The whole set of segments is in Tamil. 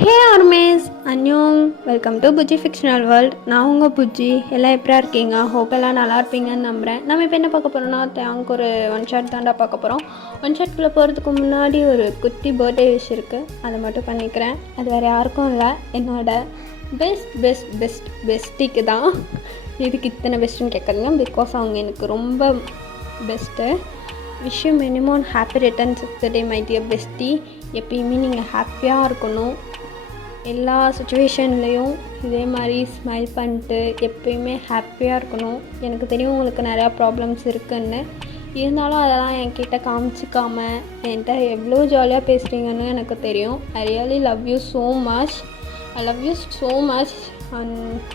ஹே ஆர்மேஸ் அன்யோங், welcome to Bujji fictional world. நான் உங்கள் புஜ்ஜி. எல்லாம் எப்படி இருக்கீங்க? ஹோப் எல்லாம் நல்லா இருப்பீங்கன்னு நம்புகிறேன். நம்ம இப்போ என்ன பார்க்க போகிறோம்னா, தேங்க் ஒரு ஒன் ஷாட் தாண்டா பார்க்க போகிறோம். ஒன் ஷாட்குள்ளே போகிறதுக்கு முன்னாடி ஒரு குட்டி பர்த்டே விஷ் இருக்குது, அதை மட்டும் பண்ணிக்கிறேன். அது வேறு யாருக்கும் இல்லை, என்னோட பெஸ்ட்டிக்கு தான். இதுக்கு இத்தனை பெஸ்ட்டுன்னு கேட்குறீங்க, பிகாஸ் அவங்க எனக்கு ரொம்ப best. Wish you minimum happy returns of the day my dear bestie. எப்பயுமே நீங்கள் ஹாப்பியாக இருக்கணும். எல்லா சுச்சுவேஷன்லேயும் இதே மாதிரி ஸ்மைல் பண்ணிட்டு எப்பயுமே ஹாப்பியாக இருக்கணும். எனக்கு தெரியும் உங்களுக்கு நிறையா ப்ராப்ளம்ஸ் இருக்குன்னு, இருந்தாலும் அதெல்லாம் என்கிட்ட காமிச்சிக்காமல் என்கிட்ட எவ்வளோ ஜாலியாக பேசுகிறீங்கன்னு எனக்கு தெரியும். I really love you so much. I love you so much.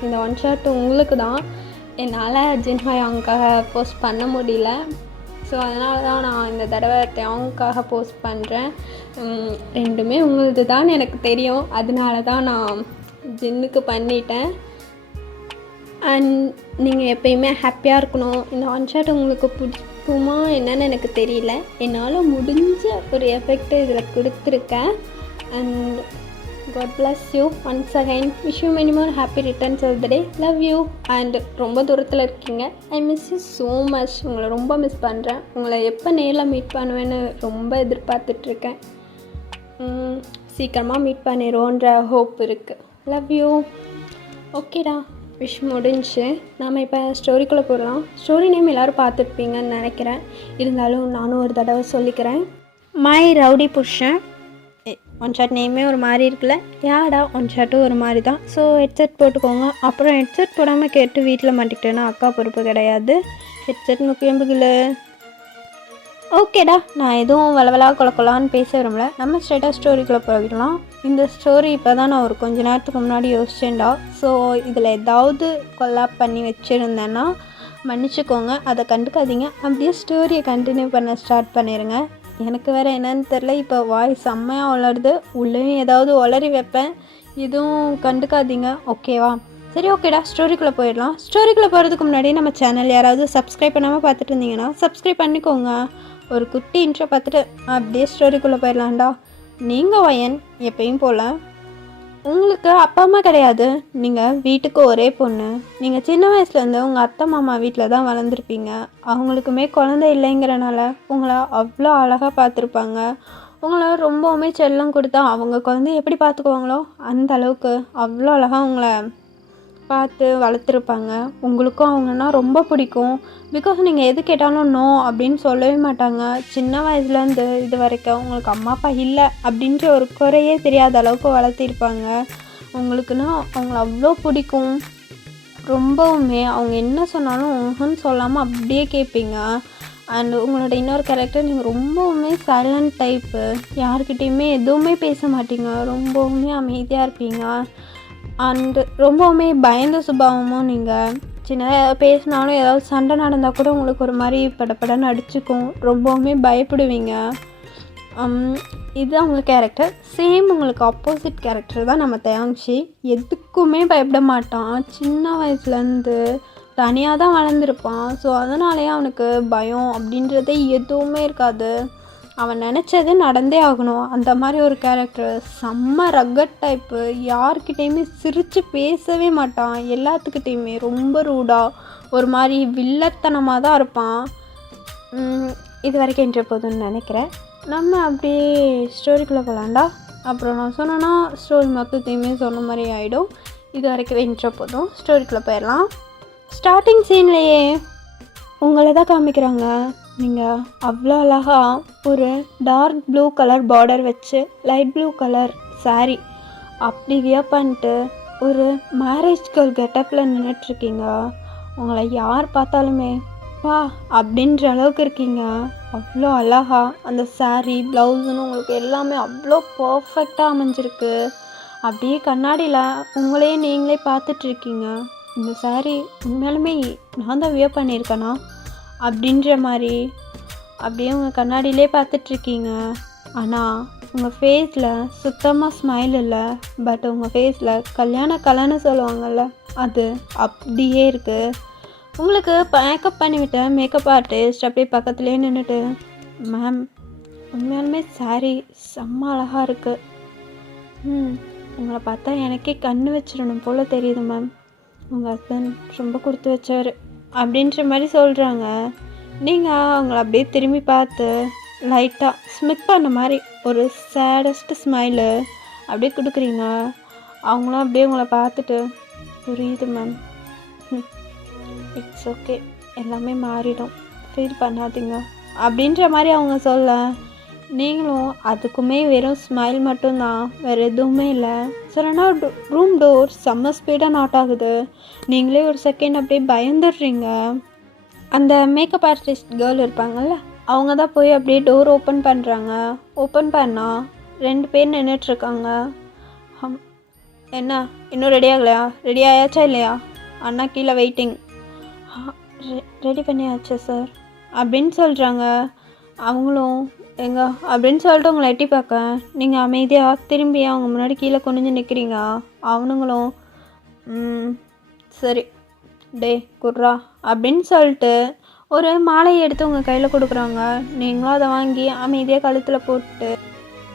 இந்த ஒன் ஷாட் உங்களுக்கு தான். என்னால் ஜின்ஹாய் அவங்களுக்காக போஸ்ட் பண்ண முடியல, ஸோ அதனால தான் நான் இந்த தடவை அவங்களுக்காக போஸ்ட் பண்ணுறேன். ரெண்டுமே உங்களது தான் எனக்கு தெரியும், அதனால தான் நான் ஜின்னுக்கு பண்ணிட்டேன். அண்ட் நீங்கள் எப்பயுமே ஹாப்பியாக இருக்கணும். இந்த ஒன் ஷாட் உங்களுக்கு பிடிக்குமா என்னன்னு எனக்கு தெரியல, என்னால் முடிஞ்ச ஒரு எஃபெக்ட் இதில் கொடுத்துருக்கேன். And God bless you once again. Wish you many more happy returns of the day. Love you. And ரொம்ப தூரத்தில் இருக்கீங்க. I miss you so much. உங்களை ரொம்ப மிஸ் பண்ணுறேன். உங்களை எப்போ நேரில் மீட் பண்ணுவேன்னு ரொம்ப எதிர்பார்த்துட்ருக்கேன். சீக்கிரமாக மீட் பண்ணிடுவோன்ற ஹோப் இருக்குது. Love you. ஓகேடா, விஷ் முடிஞ்சு நாம் இப்போ ஸ்டோரிக்குள்ளே போடலாம். ஸ்டோரி நேம் எல்லோரும் பார்த்துருப்பீங்கன்னு நினைக்கிறேன், இருந்தாலும் நானும் ஒரு தடவை சொல்லிக்கிறேன். மை ரவுடி புருஷன். ஒன் ஷாட் நேமே ஒரு மாதிரி இருக்குல்ல, யாடா ஒன் ஷாட்டும் ஒரு மாதிரி தான். ஸோ ஹெட்செட் போட்டுக்கோங்க. அப்புறம் ஹெட்செட் போடாமல் கேட்டு வீட்டில் மாட்டிக்கிட்டேன்னா அக்கா பொறுப்பு கிடையாது. ஹெட்செட் முக்கியம் இல்லை. ஓகேடா, நான் எதுவும் வளவலா கொலக்கொலான்னு பேச விரும்பல. நம்ம ஸ்ட்ரெயிட்டாக ஸ்டோரிக்குள்ளே போயிடலாம். இந்த ஸ்டோரி இப்போ தான் நான் ஒரு கொஞ்ச நேரத்துக்கு முன்னாடி யோசிச்சேன்டா. ஸோ இதில் ஏதாவது கொலாப் பண்ணி வச்சுருந்தேன்னா மன்னிச்சுக்கோங்க, அதை கண்டுக்காதீங்க. அப்படியே ஸ்டோரியை கண்டினியூ பண்ண ஸ்டார்ட் பண்ணிடுங்க. எனக்கு வேறு என்னன்னு தெரில, இப்போ வாய்ஸ் செம்மையாக வளருது, உள்ளேயும் ஏதாவது வளரி வைப்பேன், எதுவும் கண்டுக்காதீங்க, ஓகேவா? சரி, ஓகேடா, ஸ்டோரிக்குள்ளே போயிடலாம். ஸ்டோரிக்குள்ளே போகிறதுக்கு முன்னாடி நம்ம சேனல் யாராவது சப்ஸ்கிரைப் பண்ணாமல் பார்த்துட்டு இருந்தீங்கன்னா சப்ஸ்கிரைப் பண்ணிக்கோங்க. ஒரு குட்டி இன்ட்ரோ பார்த்துட்டு அப்படியே ஸ்டோரிக்குள்ளே போயிடலாம்டா. நீங்கள் வயன் எப்பயும் போல் உங்களுக்கு அப்பா அம்மா கிடையாது, நீங்கள் வீட்டுக்கு ஒரே பொண்ணு. நீங்கள் சின்ன வயசுலேருந்து உங்கள் அத்தை மாமா வீட்டில் தான் வளர்ந்துருப்பீங்க. அவங்களுக்குமே குழந்தை இல்லைங்கிறனால உங்களை அவ்வளோ அழகாக பார்த்துருப்பாங்க. உங்களை ரொம்பவுமே செல்லம் கொடுத்தா அவங்க குழந்தை எப்படி பார்த்துக்குவாங்களோ அந்த அளவுக்கு அவ்வளோ அழகாக உங்களை பார்த்து வளர்த்துருப்பாங்க. உங்களுக்கும் அவங்கன்னா ரொம்ப பிடிக்கும். பிகாஸ் நீங்கள் எது கேட்டாலும் நோ அப்படின்னு சொல்லவே மாட்டாங்க. சின்ன வயசுலேருந்து இது வரைக்கும் உங்களுக்கு அம்மா அப்பா இல்லை அப்படின்ற ஒரு குறையே தெரியாத அளவுக்கு வளர்த்திருப்பாங்க. உங்களுக்குன்னா அவங்கள அவ்வளோ பிடிக்கும். ரொம்பவுமே அவங்க என்ன சொன்னாலும் ஊன்னு சொல்லாமல் அப்படியே கேட்பீங்க. அண்ட் உங்களோட இன்னொரு கேரக்டர், நீங்கள் ரொம்பவுமே சைலண்ட் டைப்பு. யார்கிட்டையுமே எதுவுமே பேச மாட்டீங்க, ரொம்பவுமே அமைதியாக இருப்பீங்க. அண்டு ரொம்பவுமே பயந்த சுபாவமும். நீங்கள் சின்னதாக பேசினாலும் ஏதாவது சண்டை நடந்தால் கூட உங்களுக்கு ஒரு மாதிரி படப்படன்னு அடிச்சுக்கும், ரொம்பவுமே பயப்படுவீங்க. இது அவங்க கேரக்டர். சேம் உங்களுக்கு ஆப்போசிட் கேரக்டர் தான் நம்ம தேங்ஷி. எதுக்குமே பயப்பட மாட்டான். சின்ன வயசுலேருந்து தனியாக தான் வளர்ந்துருப்பான். ஸோ அதனாலேயே அவனுக்கு பயம் அப்படின்றதே எதுவுமே இருக்காது. அவன் நினச்சது நடந்தே ஆகணும், அந்த மாதிரி ஒரு கேரக்டர். செம்ம ரக்கட் டைப்பு. யார்கிட்டையுமே சிரித்து பேசவே மாட்டான். எல்லாத்துக்கிட்டேயுமே ரொம்ப ரூடாக ஒரு மாதிரி வில்லத்தனமாக தான் இருப்பான். இது வரைக்கும் என்ற போதும்னு நினைக்கிறேன். நம்ம அப்படியே ஸ்டோரிக்குள்ளே போகலாண்டா. அப்புறம் நான் சொன்னேன்னா ஸ்டோரி மொத்தத்தையுமே சொன்ன மாதிரி ஆகிடும். இது வரைக்கும் என்ற போதும் ஸ்டோரிக்குள்ளே போயிடலாம். ஸ்டார்டிங் சீன்லேயே உங்களை தான் காமிக்கிறாங்க. நீங்கள் அவ்வளோ அழகாக ஒரு டார்க் ப்ளூ கலர் பார்டர் வச்சு லைட் ப்ளூ கலர் சாரீ அப்படி வியர் பண்ணிட்டு ஒரு மேரேஜ் கேர்ள் கெட்டப்பில் நின்றுட்டுருக்கீங்க. உங்களை யார் பார்த்தாலுமே வா அப்படின்ற அளவுக்கு இருக்கீங்க. அவ்வளோ அழகாக அந்த சாரீ ப்ளவுஸுன்னு உங்களுக்கு எல்லாமே அவ்வளோ பர்ஃபெக்டாக அமைஞ்சிருக்கு. அப்படியே கண்ணாடியில் உங்களையே நீங்களே பார்த்துட்ருக்கீங்க. இந்த சாரீ உண்மையாலுமே நான் தான் வியர் பண்ணியிருக்கேனா அப்படின்ற மாதிரி அப்படியே உங்கள் கண்ணாடியிலே பார்த்துட்ருக்கீங்க. ஆனால் உங்கள் ஃபேஸில் சுத்தமாக ஸ்மைல் இல்லை. பட் உங்கள் ஃபேஸில் கல்யாண கலைன்னு சொல்லுவாங்கள்ல, அது அப்படியே இருக்குது. உங்களுக்கு மேக்கப் பண்ணிவிட்ட மேக்கப் ஆர்டிஸ்ட் அப்படியே பக்கத்துலேயே நின்றுட்டு, மேம் உண்மையாலுமே சாரீ செம்ம அழகாக இருக்குது. உங்களை பார்த்தா எனக்கே கண்ணு வச்சிடணும் போல் தெரியுது மேம். உங்கள் ஹஸ்பண்ட் ரொம்ப கொடுத்து வச்சார் அப்படின்ற மாதிரி சொல்கிறாங்க. நீங்கள் அவங்கள அப்படியே திரும்பி பார்த்து லைட்டாக ஸ்மித் பண்ண மாதிரி ஒரு சேடஸ்ட் ஸ்மைலு அப்படியே கொடுக்குறீங்க. அவங்களும் அப்படியே உங்களை பார்த்துட்டு புரியுது மேம், இட்ஸ் ஓகே, எல்லாமே மாறிடும், ஃபீல் பண்ணாதீங்க அப்படின்ற மாதிரி அவங்க சொல்ல, நீங்களும் அதுக்குமே வெறும் ஸ்மைல் மட்டும்தான், வேறு எதுவுமே இல்லை. சொல்லனா ரூம் டோர் செம்ம ஸ்பீடாக நாட் ஆகுது. நீங்களே ஒரு செகண்ட் அப்படியே பயந்துடுறீங்க. அந்த மேக்கப் ஆர்டிஸ்ட் கேர்ள் இருப்பாங்கள்ல, அவங்க தான் போய் அப்படியே டோர் ஓப்பன் பண்ணுறாங்க. ஓப்பன் பண்ணால் 2 பேர் நின்றுட்டுருக்காங்க. என்ன இன்னும் ரெடி ஆகலையா? ரெடி ஆயாச்சா இல்லையா? அண்ணா கீழே வெயிட்டிங். ரெடி பண்ணியாச்சு சார் அப்படின்னு சொல்கிறாங்க. அவங்களும் எங்க அப்படின்னு சொல்லிட்டு உங்களை எட்டி பார்க்க, நீங்கள் அமைதியாக திரும்பி அவங்க முன்னாடி கீழே குனிஞ்சு நிற்கிறீங்க. அவனுங்களும் சரி டே குர்ரா அப்படின்னு சொல்லிட்டு ஒரு மாலையை எடுத்து உங்கள் கையில் கொடுக்குறாங்க. நீங்களும் அதை வாங்கி அமைதியாக கழுத்தில் போட்டு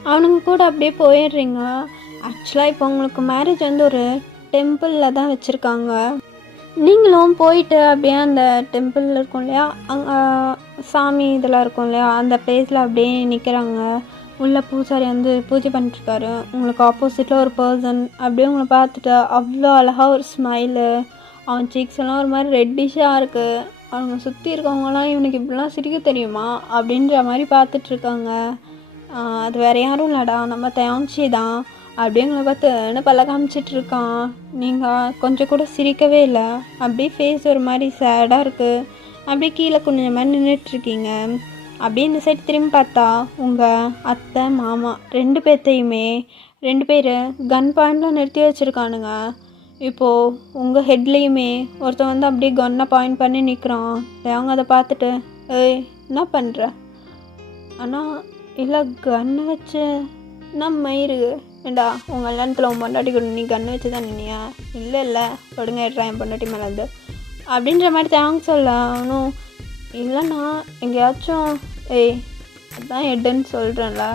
அவனுங்க கூட அப்படியே போயிடுறீங்க. ஆக்சுவலாக இப்போ உங்களுக்கு மேரேஜ் வந்து ஒரு டெம்பிளில் தான் வச்சுருக்காங்க. நீங்களும் போயிட்டு அப்படியே அந்த டெம்பிள் இருக்கும் இல்லையா, அங்கே சாமி இதெல்லாம் இருக்கும் இல்லையா, அந்த பிளேஸில் அப்படியே நிற்கிறாங்க. உள்ள பூசாரி வந்து பூஜை பண்ணிட்டுருக்காரு. உங்களுக்கு ஆப்போசிட்டில் ஒரு பர்சன் அப்படியே உங்களை பார்த்துட்டு அவ்வளோ அழகாக ஒரு ஸ்மைலு, அவன் சீக்ஸ் எல்லாம் ஒரு மாதிரி ரெட்டிஷாக இருக்குது. அவங்க சுற்றி இருக்கவங்களாம் இவனுக்கு இப்படிலாம் சிரிக்க தெரியுமா அப்படின்ற மாதிரி பார்த்துட்ருக்காங்க. அது வேறு யாரும் இல்லைடா, நம்ம தேங்க்சி தான் அப்படியே உங்களை பார்த்து என்ன பல்ல காமிச்சிட்ருக்கான். நீங்கள் கொஞ்சம் கூட சிரிக்கவே இல்லை, அப்படியே ஃபேஸ் ஒரு மாதிரி சேடாக இருக்குது. அப்படியே கீழே கொஞ்சம் மாதிரி நின்றுட்டுருக்கீங்க. அப்படியே இந்த சைடு திரும்பி பார்த்தா உங்கள் அத்தை மாமா 2 பேர்த்தையுமே 2 பேர் கன் பாயிண்டில் நிறுத்தி வச்சுருக்கானுங்க. இப்போது உங்கள் ஹெட்லேயுமே ஒருத்தன் வந்து அப்படியே கன்னை பாயிண்ட் பண்ணி நிற்கிறான். அவங்க அதை பார்த்துட்டு ஏய் என்ன பண்ணுற? ஆனால் இல்லை கன்று வச்சு நம்ம இருக்கு ஏண்டா உங்கள் கல்யாணத்தில் உன் பொண்டாட்டி கூட நீ கன்று வச்சு தான் நின்னியா? இல்லை ஒடுங்க ஏற்றா என் பொண்டாட்டி மேலேருந்து அப்படின்ற மாதிரி தேங்க சொல்ல. அவனும் இல்லைண்ணா எங்கேயாச்சும் ஏய் அதுதான் ஹெட்டுன்னு சொல்கிறேன்ல,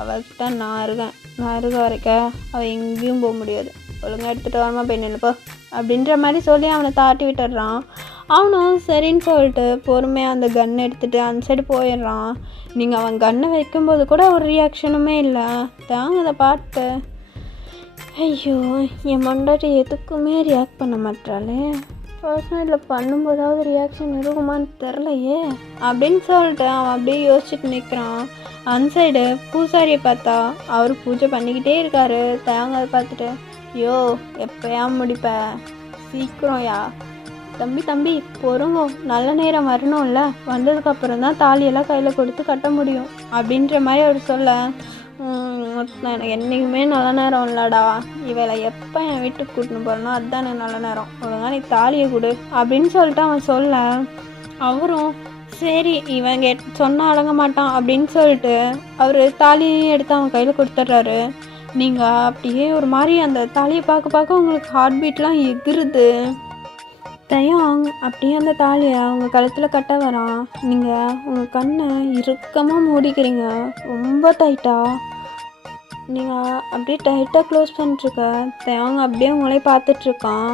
அவள்கிட்ட நான் இருக்க வரைக்கும் அவள் எங்கேயும் போக முடியாது, ஒழுங்காக எடுத்துகிட்டு வரமா போய் நினைப்போ அப்படின்ற மாதிரி சொல்லி அவனை தாட்டி விட்டுடுறான். அவனும் சரின்னு சொல்லிட்டு பொறுமையாக அந்த கன்னை எடுத்துகிட்டு அந்த சைடு போயிடுறான். நீங்கள் அவன் கன்னை வைக்கும்போது கூட ஒரு ரியாக்ஷனுமே இல்லை. தாங்க அதை பார்த்து ஐயோ என் மண்டாட்டி எதுக்குமே ரியாக்ட் பண்ண மாட்டாளே, ஃபர்ஸ்ட் நைட்டில் பண்ணும்போதாவது ரியாக்ஷன் இருக்குமான்னு தெரிலையே அப்படின்னு சொல்லிட்டு அவன் அப்படியே யோசிச்சுட்டு நிற்கிறான். அந்த சைடு பூசாரியை பார்த்தா அவர் பூஜை பண்ணிக்கிட்டே இருக்காரு. தேங்க அதை பார்த்துட்டு ஐயோ எப்போயா முடிப்ப, சீக்கிரம் யா தம்பி பொறுங்கோ, நல்ல நேரம் வரணும்ல, வந்ததுக்கப்புறம் தான் தாலியெல்லாம் கையில் கொடுத்து கட்ட முடியும் அப்படின்ற மாதிரி அவர் சொல்ல, எனக்கு என்றைக்குமே நல்ல நேரம் இல்லைடா, இவளை எப்போ என் வீட்டுக்கு கூட்டின்னு போகிறேன்னா அதுதான் எனக்கு நல்ல நேரம், ஒழுங்கா நீ தாலியை கொடு அப்படின்னு சொல்லிட்டு அவன் சொல்ல, அவரும் சரி இவன் சொன்னால் அடங்க மாட்டான் அப்படின்னு சொல்லிட்டு அவர் தாலியை எடுத்து அவன் கையில் கொடுத்துட்றாரு. நீங்கள் அப்படியே ஒரு மாதிரி அந்த தாலியை பார்க்க உங்களுக்கு ஹார்ட் பீட்லாம் எகிருது. தயம் அப்படியே அந்த தாலியை அவங்க கழுத்தில் கட்ட வரான். நீங்கள் உங்கள் கண்ணை இறுக்கமாக மூடிக்கிறீங்க, ரொம்ப டைட்டாக. நீங்கள் அப்படியே டைட்டாக க்ளோஸ் பண்ணிட்டுருக்க தயங்க அப்படியே உங்களே பார்த்துட்ருக்கான்.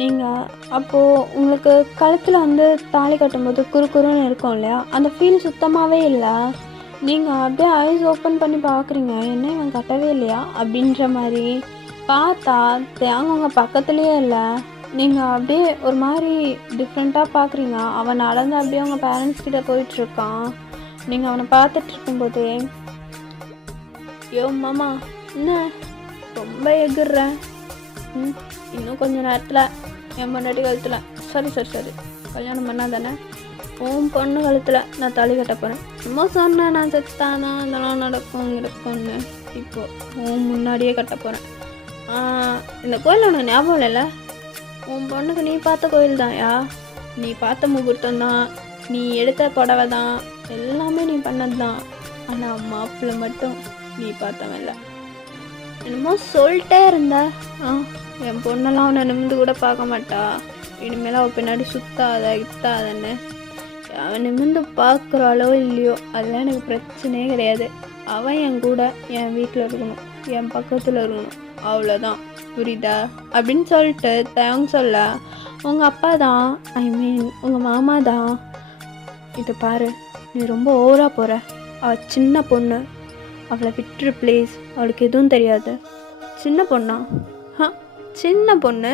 நீங்கள் அப்போது உங்களுக்கு கழுத்தில் வந்து தாலி கட்டும்போது குறுன்னு இருக்கும் இல்லையா, அந்த ஃபீல் சுத்தமாகவே இல்லை. நீங்கள் அப்படியே ஐஸ் ஓப்பன் பண்ணி பார்க்குறீங்க, என்ன இவன் கட்டவே இல்லையா அப்படின்ற மாதிரி. பார்த்தா தேங்க உங்கள் பக்கத்துலேயே இல்லை. நீங்கள் அப்படியே ஒரு மாதிரி டிஃப்ரெண்ட்டாக பார்க்குறீங்க. அவன் நடந்து அப்படியே உங்கள் பேரண்ட்ஸ் கிட்டே போயிட்டுருக்கான். நீங்கள் அவனை பார்த்துட்டு இருக்கும்போதே யோ மாமா என்ன ரொம்ப எகிர்றேன், இன்னும் கொஞ்சம் நேரத்தில் என் பொண்டாட்டி கழுத்தில் சரி கல்யாணம் பண்ணால் தானே உன் பொண்ணு கழுத்தில் நான் தாலி கட்ட போகிறேன். சும்மா சொன்னேன் நான் செத்தானா அதெல்லாம் நடக்கும்னு, இப்போது உன் முன்னாடியே கட்ட போகிறேன். இந்த கோயில் உனக்கு ஞாபகம் இல்லைல்ல, உன் பொண்ணுக்கு நீ பார்த்த கோயில் தான்யா, நீ பார்த்த முகூர்த்தம் தான், நீ எடுத்த புடவை தான், எல்லாமே நீ பண்ணது தான். ஆனால் மாப்பிள்ளை மட்டும் நீ பார்த்தவன்ல. என்னமோ சொல்லிட்டே இருந்த. என் பொண்ணெல்லாம் அவனை நிமிந்து கூட பார்க்க மாட்டா, இனிமேல் அவள் பின்னாடி சுத்தாதன்னு. அவன் நிமிந்து பார்க்குறாளோ இல்லையோ அதெல்லாம் எனக்கு பிரச்சனையே கிடையாது. அவன் என் கூட என் வீட்டில் இருக்கணும். என் பக்கத்தில் இருக்கணும், அவ்வளோதான், புரியுதா அப்படின்னு சொல்லிட்டு தயங்க சொல்ல, உங்கள் அப்பா தான், ஐ மீன் உங்கள் மாமா தான், இதை பாரு, நீ ரொம்ப ஓவராக போகிற, அவள் சின்ன பொண்ணு, அவளை விட்டுரு ப்ளீஸ், அவளுக்கு எதுவும் தெரியாது. சின்ன பொண்ணா? சின்ன பொண்ணு?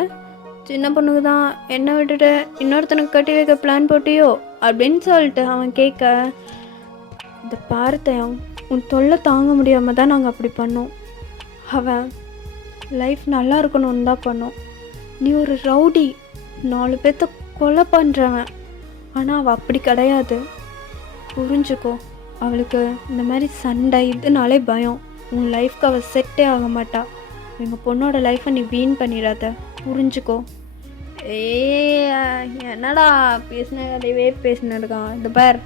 சின்ன பொண்ணுக்கு தான் என்னை விட்டுட்டு இன்னொருத்தனுக்கு கட்டி வைக்க பிளான் போட்டியோ அப்படின்னு சொல்லிட்டு அவன் கேட்க, இந்த பார்த்தேன், உன் தொல்லை தாங்க முடியாமல் தான் நாங்கள் அப்படி பண்ணோம். அவன் லைஃப் நல்லா இருக்கணும்னு தான் பண்ணோம். நீ ஒரு ரவுடி, 4 பேர்த்த கொலை பண்ணுறவன். ஆனால் அவள் அப்படி கிடையாது, புரிஞ்சுக்கோ. அவளுக்கு இந்த மாதிரி சண்டை இதனாலே பயம். உன் லைஃப்க்கு அவள் செட்டே ஆக மாட்டா. எங்கள் பொண்ணோட லைஃப்பை நீ வீண் பண்ணிடாத, புரிஞ்சுக்கோ. என்னடா பேசின கதையவே பேசினு இருக்கான். இந்த பார்,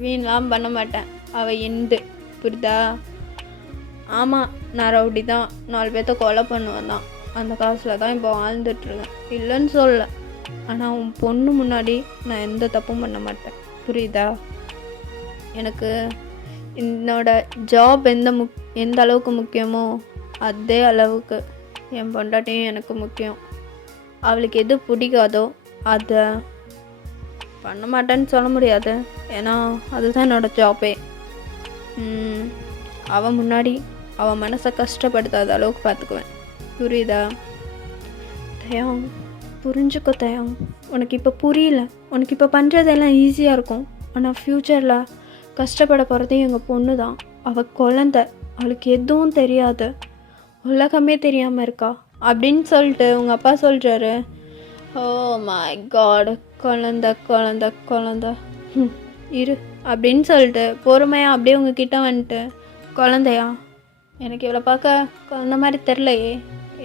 வீணெலாம் பண்ண மாட்டேன், அவள் எந்து, புரியுதா? ஆமாம், நான் ரவுடி தான், 4 பேர்த்த கொலை பண்ணுவேன் தான், அந்த காசில் தான் இப்போ வாழ்ந்துட்டுருக்கேன், இல்லைன்னு சொல்ல. ஆனால் உன் பொண்ணு முன்னாடி நான் எந்த தப்பும் பண்ண மாட்டேன், புரியுதா? எனக்கு என்னோட ஜாப் எந்த அளவுக்கு முக்கியமோ அதே அளவுக்கு என் பொண்டாட்டியும் எனக்கு முக்கியம். அவளுக்கு எது பிடிக்காதோ அதை பண்ண மாட்டேன்னு சொல்ல முடியாது, ஏன்னா அதுதான் என்னோடய ஜாப்பே. அவள் முன்னாடி அவள் மனசை கஷ்டப்படுத்தாத அளவுக்கு பார்த்துக்குவேன், புரியுதா? தயம், புரிஞ்சுக்கோ தயம். உனக்கு இப்போ புரியல, உனக்கு இப்போ பண்ணுறதெல்லாம் ஈஸியாக இருக்கும். ஆனால் ஃப்யூச்சரில் கஷ்டப்பட போகிறதே எங்கள் பொண்ணு தான். அவள் குழந்தை, அவளுக்கு எதுவும் தெரியாது, உலகமே தெரியாமல் இருக்கா அப்படின்னு சொல்லிட்டு உங்கள் அப்பா சொல்கிறாரு. ஓ மை காட், குழந்த குழந்த குழந்த இரு அப்படின்னு சொல்லிட்டு பொறுமையாக அப்படியே உங்ககிட்ட வந்துட்டு, குழந்தையா? எனக்கு இவ்வளோ பார்க்க குழந்த மாதிரி தெரிலையே,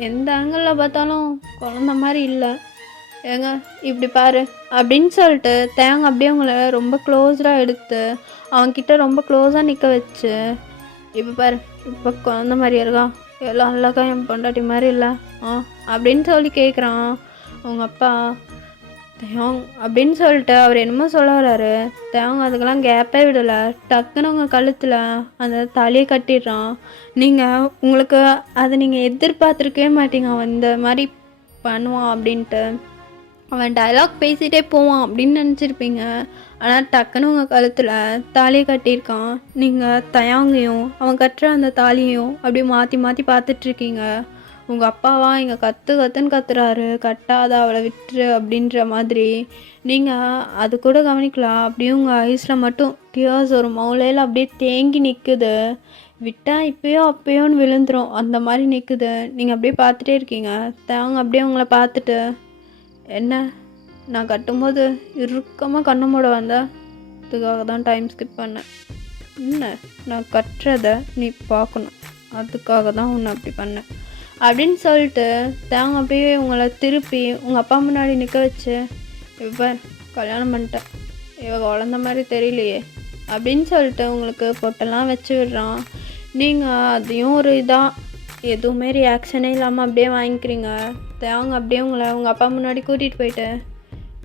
எந்த ஆங்கிளில் பார்த்தாலும் குழந்த மாதிரி இல்லை, ஏங்க இப்படி பாரு அப்படின்னு சொல்லிட்டு தேங்க அப்படியே உங்களை ரொம்ப க்ளோஸாக எடுத்து அவன்கிட்ட ரொம்ப க்ளோஸாக நிற்க வச்சு, இப்போ பாரு, இப்போ குழந்த மாதிரி இருக்கா, எல்லாம் அழகா என் பொண்டாட்டி மாதிரி இல்லை அப்படின்னு சொல்லி கேட்குறான் உங்கள் அப்பா. தேவங் அப்படின்னு சொல்லிட்டு அவர் என்னமோ சொல்ல வர்றாரு. தேவங்க அதுக்கெல்லாம் கேப்பே விடலை, டக்குன்னு உங்கள் கழுத்தில் அந்த தாலியை கட்டிடுறான். நீங்கள் உங்களுக்கு அதை நீங்கள் எதிர்பார்த்துருக்கவே மாட்டீங்க அவன் இந்த மாதிரி பண்ணுவான் அப்படின்ட்டு. அவன் டைலாக் பேசிகிட்டே போவான் அப்படின்னு நினச்சிருப்பீங்க. ஆனால் டக்குன்னு உங்கள் கழுத்தில் தாலியை கட்டியிருக்கான். நீங்கள் தயாங்கையும் அவன் கட்டுற அந்த தாலியையும் அப்படியே மாற்றி மாற்றி பார்த்துட்ருக்கீங்க. உங்கள் அப்பாவா இங்கே கத்துன்னு கத்துறாரு, கட்டாத அவளை விட்டுரு அப்படின்ற மாதிரி. நீங்கள் அது கூட கவனிக்கலாம், அப்படியே உங்கள் ஐஸில் மட்டும் டியர்ஸ் ஒரு மௌலையில் அப்படியே தேங்கி நிற்குது. விட்டால் இப்போயோ அப்போயோன்னு விழுந்துடும், அந்த மாதிரி நிற்குது. நீங்கள் அப்படியே பார்த்துட்டே இருக்கீங்க. தேவங்க அப்படியே உங்களை பார்த்துட்டு, என்ன நான் கட்டும்போது இறுக்கமாக கண்ணு மூட வந்தேன், அதுக்காக தான் டைம் ஸ்கிப் பண்ணேன். என்ன நான் கட்டுறத நீ பார்க்கணும், அதுக்காக தான் உன்னை அப்படி பண்ணேன் அப்படின்னு சொல்லிட்டு தேங்க அப்படியே உங்களை திருப்பி உங்கள் அப்பா முன்னாடி நிற்க வச்சு, இப்போ கல்யாணம் பண்ணிட்டேன், இவ குழந்த மாதிரி தெரியலையே அப்படின்னு சொல்லிட்டு உங்களுக்கு பொட்டெல்லாம் வச்சு விடுறான். நீங்கள் அதையும் ஒரு இதாக எதுவுமே ரியாக்ஷனே இல்லாமல் அப்படியே வாங்கிக்கிறீங்க. தேங்க அப்படியே உங்களை உங்கள் அப்பா முன்னாடி கூட்டிகிட்டு போயிட்டு,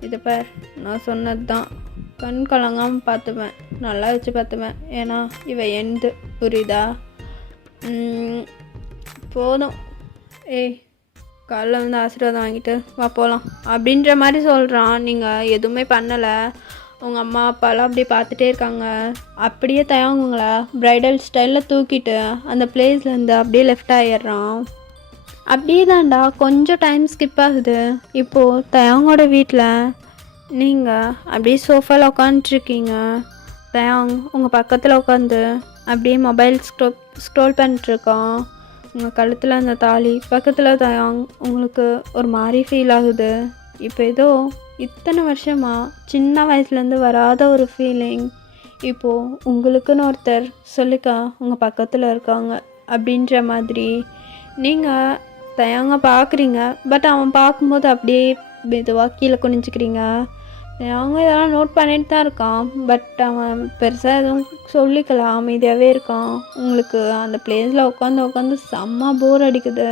இதை பார், நான் சொன்னது தான், கண் கலங்காமல் பார்த்துப்பேன், நல்லா வச்சு பார்த்துப்பேன், ஏன்னா இவ எந்து, புரியுதா? போதும், ஏய் காலைல வந்து ஆசீர்வாதம் வாங்கிட்டு வா போகலாம் அப்படின்ற மாதிரி சொல்கிறான். நீங்கள் எதுவுமே பண்ணலை. உங்கள் அம்மா அப்பாலாம் அப்படியே பார்த்துட்டே இருக்காங்க. அப்படியே தயங்குங்களா ப்ரைடல் ஸ்டைலில் தூக்கிட்டு அந்த பிளேஸ்லேருந்து அப்படியே லெஃப்ட் ஆகிடுறான். அப்படியே தான்டா கொஞ்சம் டைம் ஸ்கிப் ஆகுது. இப்போது தயங்கோட வீட்டில் நீங்கள் அப்படியே சோஃபாவில் உட்காந்துட்ருக்கீங்க. தயங் உங்கள் பக்கத்தில் உட்காந்து அப்படியே மொபைல் ஸ்க்ரோல் பண்ணிட்டுருக்கான். உங்கள் கழுத்தில் அந்த தாலி பக்கத்தில் தயங் உங்களுக்கு ஒரு மாதிரி ஃபீல் ஆகுது. இப்போ ஏதோ இத்தனை வருஷமாக சின்ன வயசுலேருந்து வராத ஒரு ஃபீலிங் இப்போது உங்களுக்குன்னு ஒருத்தர் சொல்லிக்கா உங்கள் பக்கத்தில் இருக்காங்க அப்படின்ற மாதிரி. நீங்கள் தயங்க பார்க்குறீங்க, பட் அவன் பார்க்கும்போது அப்படியே மெதுவாக கீழே குனிஞ்சிக்கிறீங்க. அவங்க இதெல்லாம் நோட் பண்ணிட்டு தான் இருக்கான், பட் அவன் பெருசாக எதுவும் சொல்லிக்கலாம், அமைதியாகவே இருக்கான். உங்களுக்கு அந்த பிளேஸில் உட்காந்து செம்ம போர் அடிக்குது.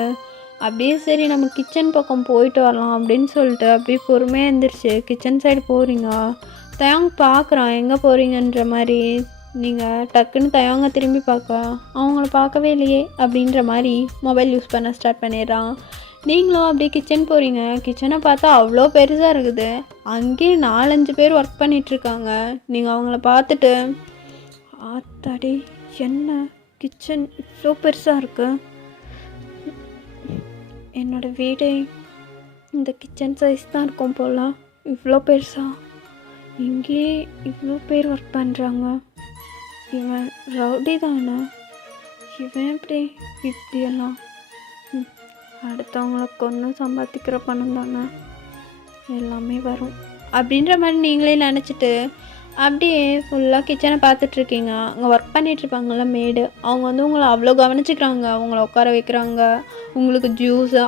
அப்படியே சரி நம்ம கிச்சன் பக்கம் போயிட்டு வரலாம் அப்படின்னு சொல்லிட்டு அப்படியே பொறுமையாக எழுந்திரிச்சு கிச்சன் சைடு போகிறீங்க. தயங்க பார்க்குறான் எங்கே போகிறீங்கன்ற மாதிரி. நீங்கள் டக்குன்னு தயவங்க திரும்பி பார்க்க அவங்கள பார்க்கவே இல்லையே அப்படின்ற மாதிரி மொபைல் யூஸ் பண்ண ஸ்டார்ட் பண்ணிடுறான். நீங்களும் அப்படியே கிச்சன் போகிறீங்க. கிச்சனை பார்த்தா அவ்வளோ பெருசாக இருக்குது. அங்கேயே 4-5 பேர் ஒர்க் பண்ணிகிட்ருக்காங்க. நீங்கள் அவங்கள பார்த்துட்டு, ஆத்தாடி என்ன கிச்சன் இவ்வளோ பெருசாக இருக்கு, என்னோடய வீடே இந்த கிச்சன் சைஸ் தான் இருக்கும் போல், இவ்வளோ பெருசா, இங்கேயே இவ்வளோ பேர் ஒர்க் பண்ணுறாங்க, இவன் ரவுடி தானே, இவன் இப்படியெல்லாம் அடுத்தவங்கள கொன்று சம்பாதிக்கிற பணம் தானே எல்லாமே வரும் அப்படின்ற மாதிரி நீங்களே நினச்சிட்டு அப்படியே ஃபுல்லாக கிச்சனை பார்த்துட்ருக்கீங்க. அங்கே ஒர்க் பண்ணிகிட்ருப்பாங்கள்ல மேடு, அவங்க வந்து உங்களை அவ்வளோ கவனிச்சிக்கிறாங்க. அவங்கள உட்கார வைக்கிறாங்க, உங்களுக்கு ஜூஸு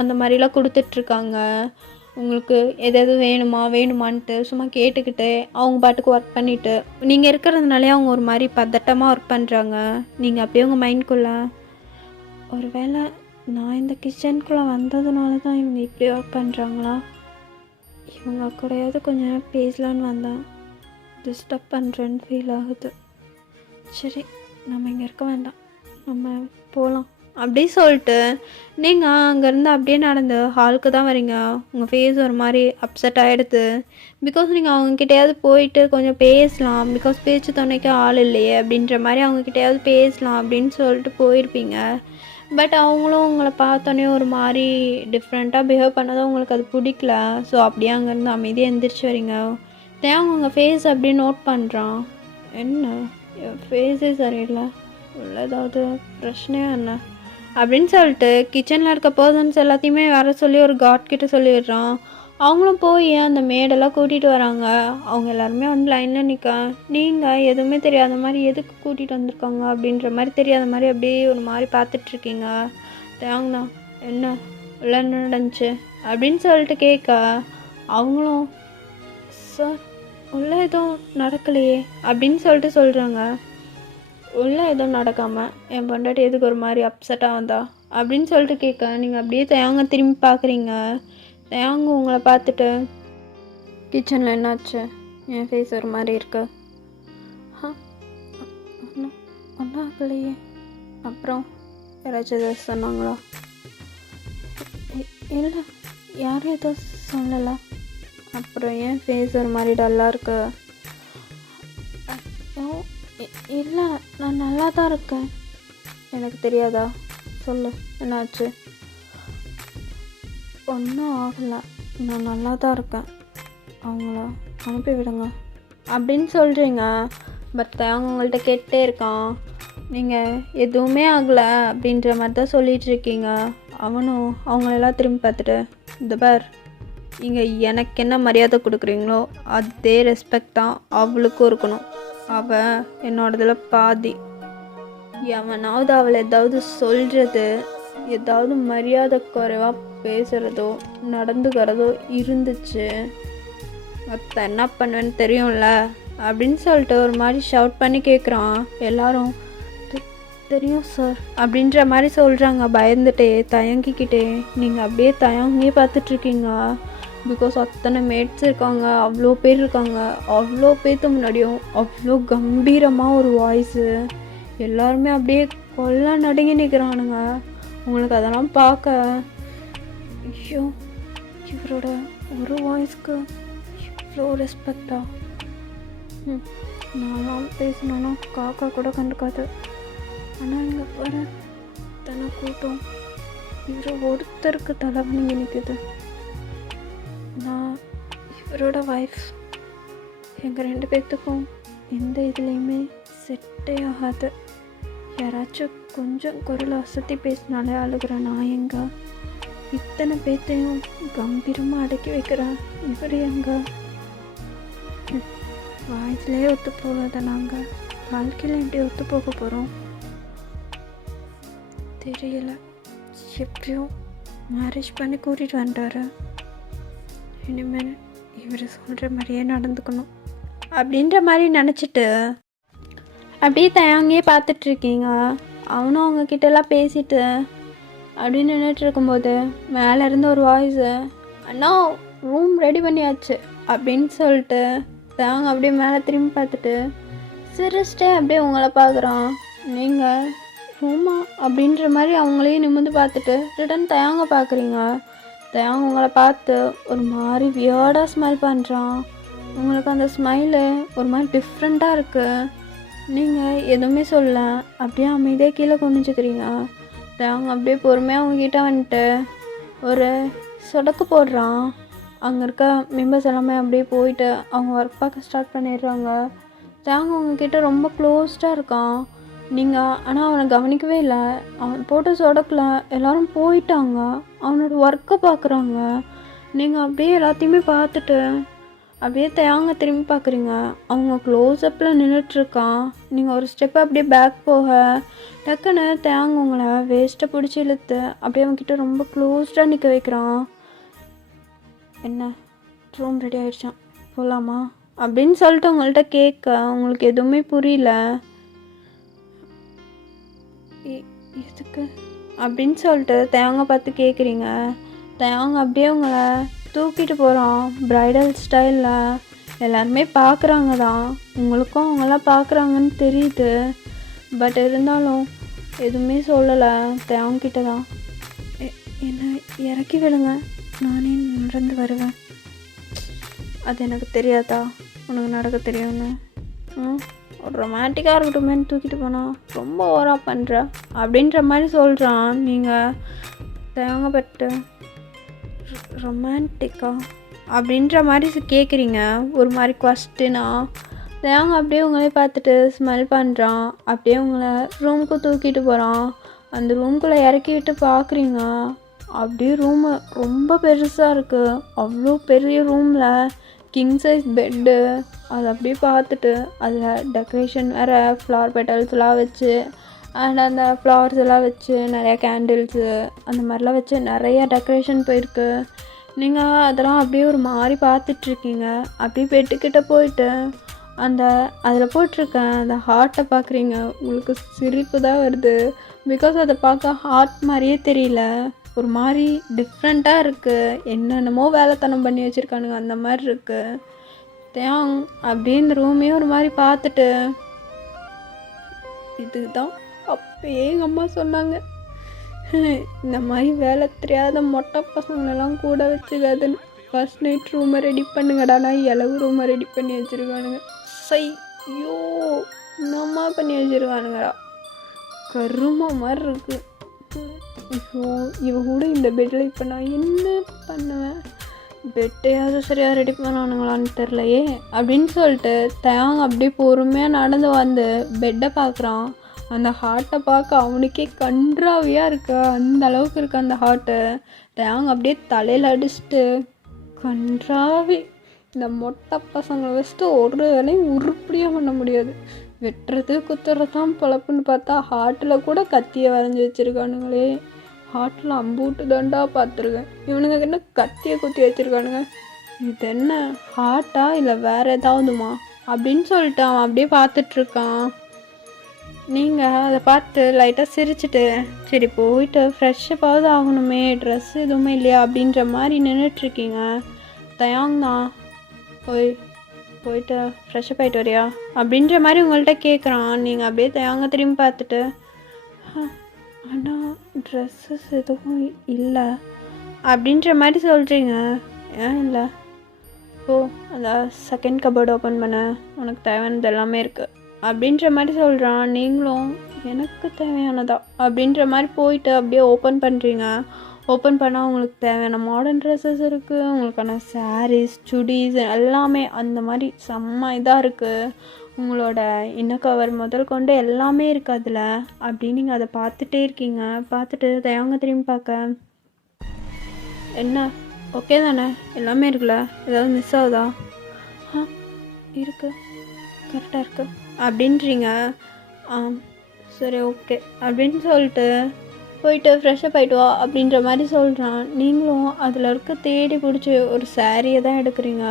அந்த மாதிரிலாம் கொடுத்துட்ருக்காங்க. உங்களுக்கு எது வேணுமான்ட்டு சும்மா கேட்டுக்கிட்டு அவங்க பாட்டுக்கு ஒர்க் பண்ணிவிட்டு, நீங்கள் இருக்கிறதுனாலே அவங்க ஒரு மாதிரி பதட்டமாக ஒர்க் பண்ணுறாங்க. நீங்கள் அப்படியே உங்கள் மைண்ட்குள்ளே, ஒரு வேளை நான் இந்த கிச்சனுக்குள்ளே வந்ததுனால தான் இவங்க இப்படி ஒர்க் பண்ணுறாங்களா, இவங்க கூடயாவது கொஞ்ச நேரம் பேசலான்னு வந்தேன், டிஸ்டர்ப் பண்ணுறேன்னு ஃபீல் ஆகுது, சரி நம்ம இங்கே இருக்க வேண்டாம், நம்ம போகலாம் அப்படி சொல்லிட்டு நீங்கள் அங்கேருந்து அப்படியே நடந்து ஹாலுக்கு தான் வரீங்க. உங்கள் ஃபேஸ் ஒரு மாதிரி அப்செட் ஆகிடுது. பிகாஸ் நீங்கள் அவங்கக்கிட்டையாவது போயிட்டு கொஞ்சம் பேசலாம், பிகாஸ் பேச்சு துணைக்கு ஆள் இல்லையே அப்படின்ற மாதிரி அவங்கக்கிட்டையாவது பேசலாம் அப்படின்னு சொல்லிட்டு போயிருப்பீங்க. பட் அவங்களும் உங்களை பார்த்தோன்னே ஒரு மாதிரி டிஃப்ரெண்ட்டாக பிஹேவ் பண்ணதும் உங்களுக்கு அது பிடிக்கல. ஸோ அப்படியே அங்கேருந்து அமைதியாக எந்திரிச்சு வரீங்க. தேவை உங்கள் ஃபேஸ் அப்படியே நோட் பண்ணுறான். என்ன ஃபேஸே சரியில்லை, உள்ள ஏதாவது பிரச்சனையா என்ன அப்படின்னு சொல்லிட்டு கிச்சனில் இருக்க பர்சன்ஸ் எல்லாத்தையுமே வர சொல்லி ஒரு காட்கிட்ட சொல்லிடுறான். அவங்களும் போய் அந்த மேடெல்லாம் கூட்டிகிட்டு வராங்க. அவங்க எல்லாருமே வந்து லைனில் நிற்க, நீங்கள் எதுவுமே தெரியாத மாதிரி எதுக்கு கூட்டிகிட்டு வந்திருக்காங்க அப்படின்ற மாதிரி தெரியாத மாதிரி அப்படியே ஒரு மாதிரி பார்த்துட்ருக்கீங்க. தேங்கண்ணா என்ன உள்ள என்ன நடந்துச்சு அப்படின்னு சொல்லிட்டு கேட்க, அவங்களும் சார் உள்ள எதுவும் நடக்கலையே அப்படின்னு சொல்லிட்டு சொல்கிறாங்க. உள்ளே எதுவும் நடக்காமல் என் பொண்டாட்டி எதுக்கு ஒரு மாதிரி அப்செட்டாக வந்தா அப்படின்னு சொல்லிட்டு கேட்க, நீங்கள் அப்படியே தயாங்க திரும்பி பார்க்குறீங்க. தயாங்க உங்களை பார்த்துட்டு, கிச்சனில் என்னாச்சு, என் ஃபேஸ் ஒரு மாதிரி இருக்கு, ஒன்றும் ஆகலையே, அப்புறம் யாராச்சும் எதாவது சொன்னாங்களா, இல்லை யாரும் எதுவும் சொல்லலை, அப்புறம் ஏன் ஃபேஸ் ஒரு மாதிரி டல்லாக இருக்கு, இல்லை நான் நல்லா தான் இருக்கேன், எனக்கு தெரியாதா, சொல்லு என்னாச்சு, ஒன்றும் ஆகலை, நான் நல்லா தான் இருக்கேன், அவங்கள அனுப்பி விடுங்க அப்படின்னு சொல்கிறீங்க. பட் அவங்க உங்கள்கிட்ட கேட்டே இருக்கான். நீங்கள் எதுவுமே ஆகலை அப்படின்ற மாதிரி தான் சொல்லிகிட்ருக்கீங்க. அவனும் அவங்களெல்லாம் திரும்பி பார்த்துட்டு, இந்த பார் இங்கே எனக்கு என்ன மரியாதை கொடுக்குறீங்களோ அதே ரெஸ்பெக்ட் தான் அவளுக்கும் இருக்கணும், அவள் என்னோடதில் பாதி, எவனாவது அவளை ஏதாவது சொல்கிறது, ஏதாவது மரியாதை குறைவாக பேசுகிறதோ நடந்துக்கிறதோ இருந்துச்சு, மற்ற என்ன பண்ணுவேன்னு தெரியும்ல அப்படின்னு சொல்லிட்டு ஒரு மாதிரி ஷவுட் பண்ணி கேட்குறான். எல்லாரும் தெரியும் சார் அப்படின்ற மாதிரி சொல்கிறாங்க. பயந்துட்டே தயங்கிக்கிட்டே நீங்கள் அப்படியே தயங்கியே பார்த்துட்ருக்கீங்க. பிகாஸ் அத்தனை மேட்ஸ் இருக்காங்க, அவ்வளோ பேர் இருக்காங்க, அவ்வளோ பேர்த்து முன்னாடியும் அவ்வளோ கம்பீரமாக ஒரு வாய்ஸு, எல்லாருமே அப்படியே கொல்ல நடுங்கி நிற்கிறானுங்க. உங்களுக்கு அதெல்லாம் பார்க்க, ஐயோ இவரோட ஒரு வாய்ஸ்க்கு இவ்வளோ ரெஸ்பெக்டா, நான்லாம் பேசணுன்னா காக்கா கூட கண்டுக்காது, ஆனால் இங்கே பாரு தலை கூட்டம் இவர் ஒருத்தருக்கு தலை பண்ணி நிற்குது, நான் இவரோட ஒய்ஃப், எங்கள் 2 பேர்த்துக்கும் எந்த இதுலேயுமே செட்டே ஆகாது, யாராச்சும் கொஞ்சம் குரல் அசத்தி பேசினாலே அழுகிற நான் எங்க, இத்தனை பேர்த்தையும் கம்பீரமாக அடக்கி வைக்கிறேன் இவர் எங்க, வாய்ஸ்லேயே ஒத்து போகாத நாங்கள் வாழ்க்கையில் எப்படி ஒத்து போக போகிறோம் தெரியல, எப்படியும் மேரேஜ் பண்ணி கூட்டிகிட்டு வந்துட்டாரு, இனிமேல் இவர் சொல்கிற மாதிரியே நடந்துக்கணும் அப்படின்ற மாதிரி நினச்சிட்டு அப்படியே தயங்கியே பார்த்துட்ருக்கீங்க. அவனும் அவங்கக்கிட்டலாம் பேசிட்டு அப்படின்னு நின்றுட்டு இருக்கும்போது மேலேருந்து ஒரு வாய்ஸு, அண்ணா ரூம் ரெடி பண்ணியாச்சு அப்படின்னு சொல்லிட்டு தயங்க அப்படியே மேலே திரும்பி பார்த்துட்டு, சிரிச்சிட்டே அப்படியே உங்களை பார்க்குறான். நீங்கள் ரூமா அப்படின்ற மாதிரி அவங்களையும் நிமிர்ந்து பார்த்துட்டு ரிட்டன் தயாங்க பார்க்குறீங்க. தயாங்க உங்களை பார்த்து ஒரு மாதிரி வியர்டாக ஸ்மைல் பண்ணுறான். உங்களுக்கு அந்த ஸ்மைலு ஒரு மாதிரி டிஃப்ரெண்ட்டாக இருக்குது. நீங்கள் எதுவுமே சொல்ல அப்படியே அமைதியாக கீழே குனிஞ்சுக்கிறீங்க. அவங்க அப்படியே பொறுமையாக அவங்கக்கிட்ட வந்துட்டு ஒரு சொடக்கு போடுறான். அங்கே இருக்க மெம்பர்ஸ் எல்லாமே அப்படியே போயிட்டு அவங்க ஒர்க் பார்க்க ஸ்டார்ட் பண்ணிடுறாங்க. தேங்க அவங்கக்கிட்ட ரொம்ப க்ளோஸ்டாக இருக்கான். நீங்கள் ஆனால் அவனை கவனிக்கவே இல்லை. அவன் போட்டு சொடக்கில் எல்லோரும் போயிட்டாங்க. அவனோட ஒர்க்கை பார்க்குறாங்க. நீங்கள் அப்படியே எல்லாத்தையுமே பார்த்துட்டு அப்படியே தேங்க திரும்பி பார்க்குறீங்க. அவங்க க்ளோஸ்அப்பில் நின்றுட்டுருக்கான். நீங்கள் ஒரு ஸ்டெப் அப்படியே பேக் போக டக்குன்னு தேங்க உங்களை வேஸ்ட்டை பிடிச்சி இழுத்து அப்படியே அவங்கக்கிட்ட ரொம்ப க்ளோஸ்டாக நிற்க வைக்கிறான். என்ன ரூம் ரெடி ஆகிடுச்சான், போகலாமா அப்படின்னு சொல்லிட்டு உங்கள்கிட்ட கேட்க உங்களுக்கு எதுவுமே புரியல. எதுக்கு அப்படின்னு சொல்லிட்டு தேங்க பார்த்து கேட்குறீங்க. தேங்க அப்படியே உங்களை தூக்கிட்டு போகிறான் ப்ரைடல் ஸ்டைலில். எல்லாருமே பார்க்குறாங்க தான், உங்களுக்கும் அவங்களாம் பார்க்குறாங்கன்னு தெரியுது. பட் இருந்தாலும் எதுவுமே சொல்லலை. தேவங்கிட்ட தான் என்னை இறக்கி விடுங்க, நானே நடந்து வருவேன். அது எனக்கு தெரியாதா, உனக்கு நடக்க தெரியும்னு. ஒரு ரொமான்டிக்காக இருக்கட்டுமேன்னு தூக்கிட்டு போனால் ரொம்ப ஓவராக பண்ணுற அப்படின்ற மாதிரி சொல்கிறான். நீங்கள் தேவங்கப்பட்டு ரொமான்டிக்கா அப்படின்ற மாதிரி கேட்குறீங்க ஒரு மாதிரி கொஸ்டினா. தேவங்க அப்படியே உங்களே பார்த்துட்டு ஸ்மெல் பண்ணுறான். அப்படியே உங்களை ரூமுக்கு தூக்கிட்டு போகிறான். அந்த ரூம்குள்ளே இறக்கி விட்டு பார்க்குறீங்க. அப்படியே ரூமு ரொம்ப பெருசாக இருக்குது. அவ்வளோ பெரிய ரூமில் கிங் சைஸ் பெட்டு. அதை அப்படியே பார்த்துட்டு அதில் டெக்கரேஷன் வேறு ஃப்ளவர் பெட்டல்ஸ்லாம் வச்சு அண்ட் அந்த ஃப்ளவர்ஸ் எல்லாம் வச்சு நிறையா கேண்டில்ஸு அந்த மாதிரிலாம் வச்சு நிறையா டெக்கரேஷன் போயிருக்கு. நீங்கள் அதெல்லாம் அப்படியே ஒரு மாதிரி பார்த்துட்ருக்கீங்க. அப்படியே பெட்டுக்கிட்ட போயிட்டு அந்த அதில் போட்டிருக்கேன் அந்த ஹார்ட்டை பார்க்குறீங்க. உங்களுக்கு சிரிப்பு தான் வருது. பிகாஸ் அதை பார்க்க ஹார்ட் மாதிரியே தெரியல, ஒரு மாதிரி டிஃப்ரெண்ட்டாக இருக்குது. என்னென்னமோ வேலைத்தனம் பண்ணி வச்சுருக்கானுங்க அந்த மாதிரி இருக்குது. தேங் அப்படியே இந்த ரூமையும் ஒரு மாதிரி பார்த்துட்டு இதுதான் அப்பயே எங்கள் அம்மா சொன்னாங்க, இந்த மாதிரி வேலை தெரியாத மொட்டை பசங்களெல்லாம் கூட வச்சுக்காதுன்னு. ஃபர்ஸ்ட் நைட் ரூமை ரெடி பண்ணுங்கடா, நான் இலவு ரூமை ரெடி பண்ணி வச்சுருக்கானுங்க. ஐயோ என்னம்மா பண்ணி வச்சுருக்கானுங்கடா, கருமா மாதிரி இருக்குது. ஐயோ இவன் கூட இந்த பெட்டில் இப்போ நான் என்ன பண்ணுவேன், பெட்டையாவது சரியாக ரெடி பண்ணானுங்களான்னு தெரிலையே அப்படின்னு சொல்லிட்டு தேங்க அப்படியே பொறுமையாக நடந்து வந்து பெட்டை பார்க்குறான். அந்த ஹார்ட்டை பார்க்க அவனுக்கே கன்றாவியாக இருக்கு. அந்த அளவுக்கு இருக்குது அந்த ஹார்ட்டு. தேங்க அப்படியே தலையில் அடிச்சுட்டு கன்றாவி, இந்த மொட்டை பசங்களை வச்சுட்டு ஒரு வேலையும் உருப்படியாக பண்ண முடியாது. வெட்டுறது குத்துறது தான் பொழப்புன்னு பார்த்தா ஹார்ட்டில் கூட கத்தியை வரைஞ்சி வச்சுருக்கானுங்களே. ஹார்ட்டில் அம்பூட்டு தண்டா பார்த்துருக்கேன், இவனுங்க என்ன கத்தியை குத்தி வச்சுருக்கானுங்க. இது என்ன ஹார்ட்டா இல்லை வேறு ஏதாவதுமா அப்படின்னு சொல்லிட்டு அவன் அப்படியே பார்த்துட்ருக்கான். நீங்கள் அதை பார்த்து லைட்டாக சிரிச்சிட்டு சரி போயிட்டு ஃப்ரெஷ்ஷப்பாவது ஆகணுமே, ட்ரெஸ் எதுவுமே இல்லையா அப்படின்ற மாதிரி நின்றுட்டுருக்கீங்க. தயாங்தான் போயிட்டு ஃப்ரெஷ்ஷப் ஆகிட்டு வரியா அப்படின்ற மாதிரி உங்கள்கிட்ட கேட்குறான். நீங்கள் அப்படியே தயாங்க திரும்பி பார்த்துட்டு ஆனால் ட்ரெஸ்ஸஸ் எதுவும் இல்லை அப்படின்ற மாதிரி சொல்கிறீங்க. ஏன் இல்லை, ஓ அந்த செகண்ட் கபோர்டு ஓப்பன் பண்ண, உனக்கு தேவையானது எல்லாமே இருக்குது அப்படின்ற மாதிரி சொல்கிறான். நீங்களும் எனக்கு தேவையானதா அப்படின்ற மாதிரி போயிட்டு அப்படியே ஓப்பன் பண்ணுறீங்க. ஓப்பன் பண்ணால் உங்களுக்கு தேவையான மாடர்ன் ட்ரெஸ்ஸஸ் இருக்குது, உங்களுக்கான சாரீஸ் சுடிஸ் எல்லாமே அந்த மாதிரி செம்ம இதாக இருக்குது. உங்களோட இன்னக்கவர் முதல் கொண்டு எல்லாமே இருக்குது அதில். அப்படின்னு நீங்கள் அதை பார்த்துட்டே இருக்கீங்க. பார்த்துட்டு தேவங்க திரும்பி பார்க்க என்ன ஓகே தானே, எல்லாமே இருக்குல்ல, ஏதாவது மிஸ் ஆகுதா? இருக்குது கரெக்டாக இருக்குது அப்படின்றீங்க. சரி ஓகே அப்படின்னு சொல்லிட்டு போயிட்டு ஃப்ரெஷ்ஷப் ஆகிட்டு வா அப்படின்ற மாதிரி சொல்கிறான். நீங்களும் அதில் இருக்க தேடி பிடிச்சி ஒரு சாரியை தான் எடுக்கிறீங்க.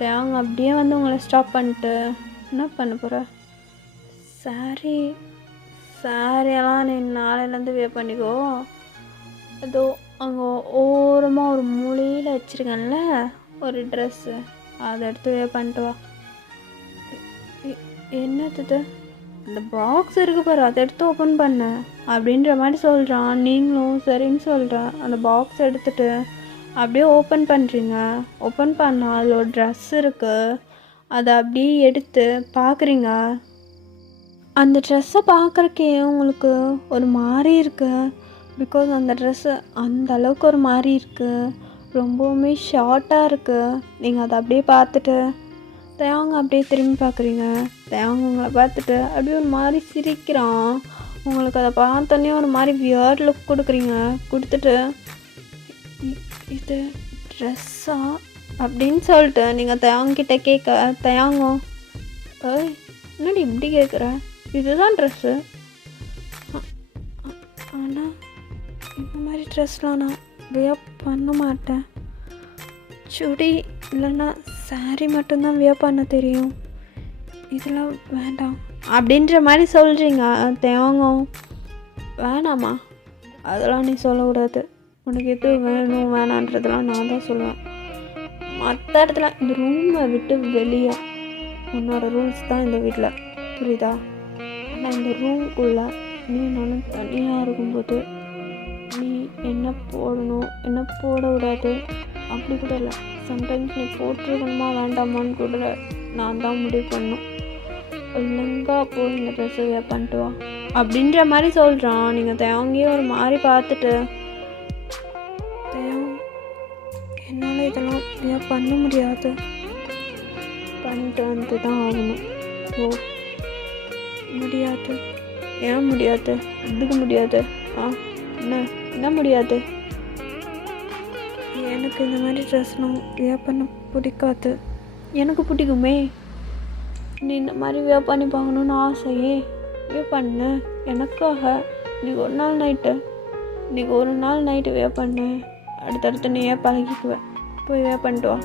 தேங்க அப்படியே வந்து உங்களை ஸ்டாப் பண்ணிட்டு என்ன பண்ண போகிற, சாரியெல்லாம் நீ நாளையிலேருந்து வே பண்ணிக்கோ, அதோ அங்கே ஓரமாக ஒரு மூலையில் வச்சுருக்கேன்ல ஒரு ட்ரெஸ்ஸு, அதை எடுத்து வே பண்ணிட்டு வா. என்னது அந்த பாக்ஸ் இருக்கு பாரு, அதை எடுத்து ஓப்பன் பண்ண அப்படின்ற மாதிரி சொல்கிறான். நீங்களும் சரின்னு சொல்கிறேன். அந்த பாக்ஸ் எடுத்துகிட்டு அப்படியே ஓப்பன் பண்ணுறீங்க. ஓப்பன் பண்ணால் அதில் ஒரு ட்ரெஸ் இருக்குது. அதை அப்படியே எடுத்து பார்க்குறீங்க. அந்த ட்ரெஸ்ஸை பார்க்குறக்கே உங்களுக்கு ஒரு மாதிரி இருக்குது. பிகாஸ் அந்த ட்ரெஸ்ஸு அந்த அளவுக்கு ஒரு மாதிரி இருக்குது. ரொம்பவுமே ஷார்ட்டாக இருக்குது. நீங்கள் அதை அப்படியே பார்த்துட்டு தயாங்க அப்படியே திரும்பி பார்க்குறீங்க. தயாங்க உங்களை பார்த்துட்டு அப்படியே ஒரு மாதிரி சிரிக்கிறான். உங்களுக்கு அதை பார்த்தோன்னே ஒரு மாதிரி வியர்ட் லுக் கொடுத்துட்டு இது ட்ரெஸ்ஸா அப்படின்னு சொல்லிட்டு நீங்கள் தயாங்கிட்ட கேட்க, தயாங்க என்னடி இப்படி கேட்குற, இதுதான் ட்ரெஸ்ஸு. ஆனால் இந்த மாதிரி ட்ரெஸ்லாம் நான் வியர் பண்ண மாட்டேன். சுடி இல்லைன்னா சாரீ மட்டும்தான் வியர் பண்ண தெரியும். இதெல்லாம் வேண்டாம் அப்படின்ற மாதிரி சொல்கிறீங்க. தேவங்க வேணாம்மா, அதெல்லாம் நீ சொல்லக்கூடாது. உனக்கு எது வேணும் வேணான்றதெல்லாம் நான் தான் சொல்லுவேன். மற்ற இடத்துல இந்த ரூமை விட்டு வெளியே உன்னோட ரூல்ஸ் தான் இந்த வீட்டில், புரியுதா? ஆனால் இந்த ரூம்குள்ளே நீ நானும் தனியாக இருக்கும்போது நீ என்ன போடணும் என்ன போடக்கூடாது அப்படி கூட இல்லை. சம்டைம்ஸ் நீ போட்டிருக்கணுமா வேண்டாமான்னு கூட நான் தான் முடிவு பண்ணணும். ஒழுங்கா போய் இந்த ட்ரெஸ்ஸை வியர் பண்ணிட்டு வா அப்படின்ற மாதிரி சொல்கிறான். நீங்கள் தேவங்கியே ஒரு மாதிரி பார்த்துட்டு, தேவம் என்னால் இதெல்லாம் வியர் பண்ண முடியாது, பண்ணிட்டு வந்து தான் ஆகணும். ஓ முடியாது. ஏன் முடியாது? இதுக்கு முடியாது. என்ன முடியாது? எனக்கு இந்த மாதிரி ட்ரெஸ்லாம் வியர் பண்ண பிடிக்காது. எனக்கு பிடிக்குமே. நீ இந்த மாதிரி வியர் பண்ணி பார்க்கணுன்னு ஆசையே, வியர் பண்ணு எனக்காக. இன்றைக்கி ஒரு நாள் நைட்டு வியர் பண்ணு, அடுத்தடுத்து நீயே பழகிக்குவேன். போய் வியர் பண்ணிட்டு வா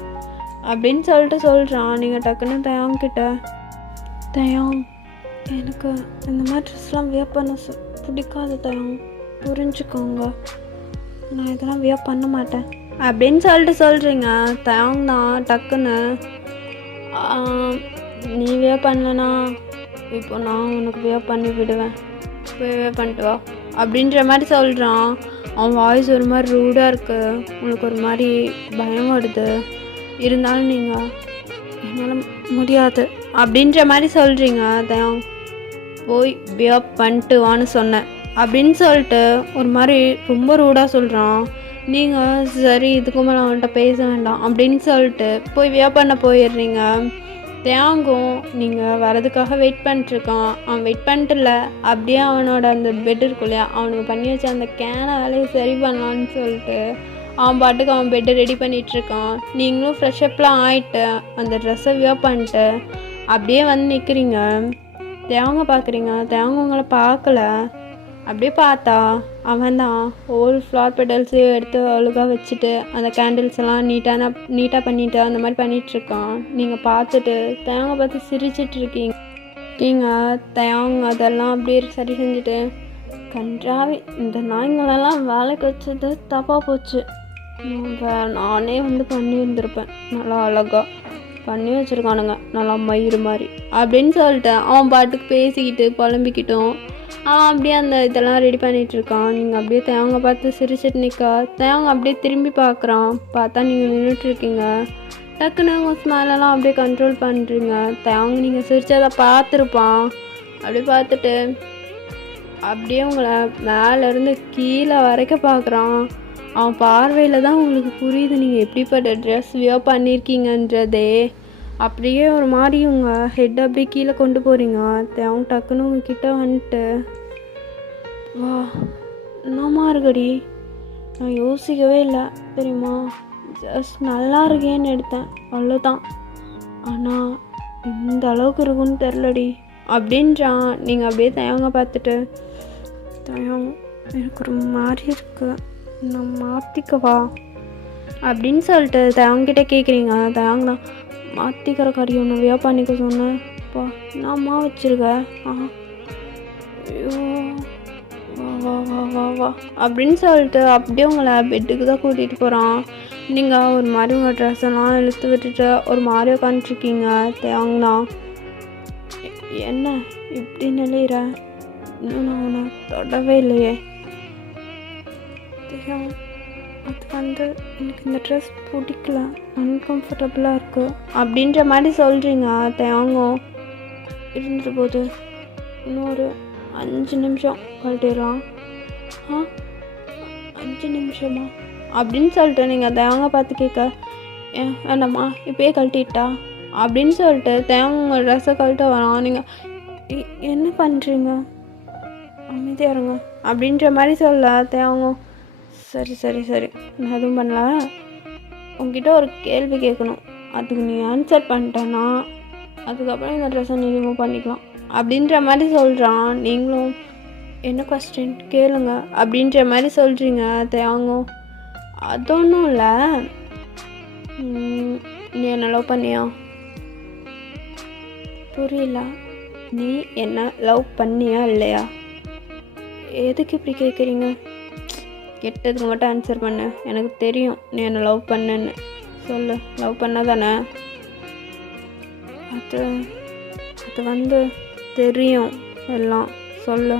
அப்படின்னு சொல்லிட்டு சொல்கிறான். நீங்கள் டக்குன்னு தயாங்கிட்ட, தயாங் எனக்கு இந்த மாதிரி ட்ரெஸ்லாம் வியர் பண்ண பிடிக்காது தயாங், புரிஞ்சுக்கோங்க. நான் இதெல்லாம் வியர் பண்ண மாட்டேன் அப்படின்னு சொல்லிட்டு சொல்கிறீங்க. தயாங் தான் டக்குன்னு, நீ வியர் பண்ணலனா இப்போ நான் உனக்கு வியர் பண்ணி விடுவேன், போய் வியர் பண்ணிட்டு வா அப்படின்ற மாதிரி சொல்கிறான். அவன் வாய்ஸ் ஒரு மாதிரி ரூடாக இருக்குது. உங்களுக்கு ஒரு மாதிரி பயம் வருது. இருந்தாலும் நீங்கள் என்னால் முடியாது அப்படின்ற மாதிரி சொல்கிறீங்க. தயாங் போய் வியர் பண்ணிட்டு வான்னு சொன்னேன் அப்படின்னு சொல்லிட்டு ஒரு மாதிரி ரொம்ப ரூடாக சொல்கிறான். நீங்கள் சரி இதுக்கு மேலே அவன்கிட்ட பேச வேண்டாம் அப்படின்னு சொல்லிட்டு போய் வியர் பண்ண போயிடுறீங்க. தேங்கும் நீங்கள் வரதுக்காக வெயிட் பண்ணிட்டுருக்கான். அவன் வெயிட் பண்ணிட்டுல அப்படியே அவனோட அந்த பெட் இருக்கும் இல்லையா, அவனுக்கு பண்ணி வச்ச அந்த கேனை வேலையை சரி பண்ணலான்னு சொல்லிட்டு அவன் பாட்டுக்கு அவன் பெட்டை ரெடி பண்ணிகிட்ருக்கான். நீங்களும் ஃப்ரெஷ்அப்லாம் ஆகிட்டு அந்த ட்ரெஸ்ஸை வியர் பண்ணிட்டு அப்படியே வந்து நிற்கிறீங்க. தேவங்க பார்க்குறீங்க. தேவங்க உங்களை பார்க்கல. அப்படியே பார்த்தா அவன் தான் ஒவ்வொரு ஃப்ளார் பெட்டல்ஸையும் எடுத்து ஒழுங்காக வச்சுட்டு அந்த கேண்டில்ஸ் எல்லாம் நீட்டாக பண்ணிவிட்டு அந்த மாதிரி பண்ணிகிட்ருக்கான். நீங்கள் பார்த்துட்டு தேவங்க பார்த்து சிரிச்சிட்ருக்கீங்க. தேவங்க அதெல்லாம் அப்படியே சரி செஞ்சுட்டு, கன்றாவி இந்த நாய்ங்களெல்லாம் வேலைக்கு வச்சது தப்பாக போச்சு, நானே வந்து பண்ணியிருந்திருப்பேன், நல்லா அழகாக பண்ணி வச்சுருக்கானுங்க நல்லா மயிறு மாதிரி அப்படின்னு சொல்லிட்டு அவன் பாட்டுக்கு பேசிக்கிட்டு புலம்பிக்கிட்டோம். அவன் அப்படியே அந்த இதெல்லாம் ரெடி பண்ணிகிட்ருக்கான். நீங்கள் அப்படியே தேவங்க பார்த்து சிரிச்சிட்டு நிற்க, தேவங்க அப்படியே திரும்பி பார்க்குறான். பார்த்தா நீங்கள் நின்றுட்டுருக்கீங்க. டக்குன்னு உங்கள் ஸ்மெல்லாம் அப்படியே கண்ட்ரோல் பண்ணுறீங்க. தேவங்க நீங்கள் சிரிச்சதை பார்த்துருப்பான். அப்படியே பார்த்துட்டு அப்படியே உங்களை மேலேருந்து கீழே வரைக்கும் பார்க்குறான். அவன் பார்வையில் தான் உங்களுக்கு புரியுது நீங்கள் எப்படிப்பட்ட ட்ரெஸ் வியர் பண்ணியிருக்கீங்கன்றதே. அப்படியே ஒரு மாதிரி உங்கள் ஹெட் அப்படியே கீழே கொண்டு போகிறீங்க. அவங்க டக்குன்னு உங்கள் கிட்டே வந்துட்டு, வா என்னம்மா இருக்குடி, நான் யோசிக்கவே இல்லை தெரியுமா, ஜஸ்ட் நல்லா இருக்கேன்னு எடுத்தேன் அவ்வளோதான், ஆனால் இந்த அளவுக்கு இருக்குன்னு தெரிலடி அப்படின்றான். நீங்கள் அப்படியே தயங்க பார்த்துட்டு, தயம் எனக்கு ஒரு மாதிரி இருக்கு, நான் மாற்றிக்கவா அப்படின்னு சொல்லிட்டு தயங்கிட்ட கேட்குறீங்க. தயங்கண்ணா மாற்றிக்கிற கறி ஒன்று வியா பண்ணிக்க சொன்னேன்ப்பா, நான்மா வச்சுருக்கேன். ஐயோ வா வா வா வா வா அப்படின்னு சொல்லிட்டு அப்படியே உங்களை பெட்டுக்கு தான் கூட்டிகிட்டு போகிறான். நீங்கள் ஒரு மாதிரி உங்கள் ட்ரெஸ் எல்லாம் இழுத்து விட்டுட்டு ஒரு மாதிரி உட்காந்துருக்கீங்க. தேங்கண்ணா என்ன இப்படி நிலையிற? இன்னும் நான் உன்னை தொடவே இல்லையே. தியான், அது எனக்கு இந்த ட்ரெஸ் பிடிக்கல, அன்கம்ஃபர்டபுளாக இருக்குது அப்படின்ற மாதிரி சொல்கிறீங்க. தேங்கோ இருந்துட்டு போது இன்னொரு 5 நிமிஷம் கழட்டிடலாம். 5 நிமிஷமா அப்படின்னு சொல்லிட்டு நீங்கள் தேவங்க பார்த்து கேட்க, வேண்டாம்மா இப்போயே கழட்டிட்டா அப்படின்னு சொல்லிட்டு தேவங்க உங்கள் ட்ரெஸ்ஸை கழட்ட வரோம். நீங்கள் என்ன பண்ணுறீங்க, அமைதியாக இருங்க அப்படின்ற மாதிரி சொல்ல தேவங்க, சரி சரி சரி நான் எதுவும் பண்ணல, உங்ககிட்ட ஒரு கேள்வி கேட்கணும், அதுக்கு நீ ஆன்சர் பண்ணிட்டேன்னா அதுக்கப்புறம் இந்த ட்ரெஸ்ஸை நீ ரிமூவ் பண்ணிக்கலாம் அப்படின்ற மாதிரி சொல்கிறான். நீங்களும் என்ன கொஸ்டின் கேளுங்க அப்படின்ற மாதிரி சொல்கிறீங்க. தேவங்கோ, அது ஒன்றும் இல்லை, நீ என்ன லவ் பண்ணியா? புரியல. நீ என்ன லவ் பண்ணியா இல்லையா? எதுக்கு இப்படி கேட்குறீங்க? கெட்டதுக்கு மட்டும் ஆன்சர் பண்ணு, எனக்கு தெரியும் நீ என்ன லவ் பண்ணுன்னு. சொல்லு, லவ் பண்ண தானே? அது தெரியும் எல்லாம், சொல்லு.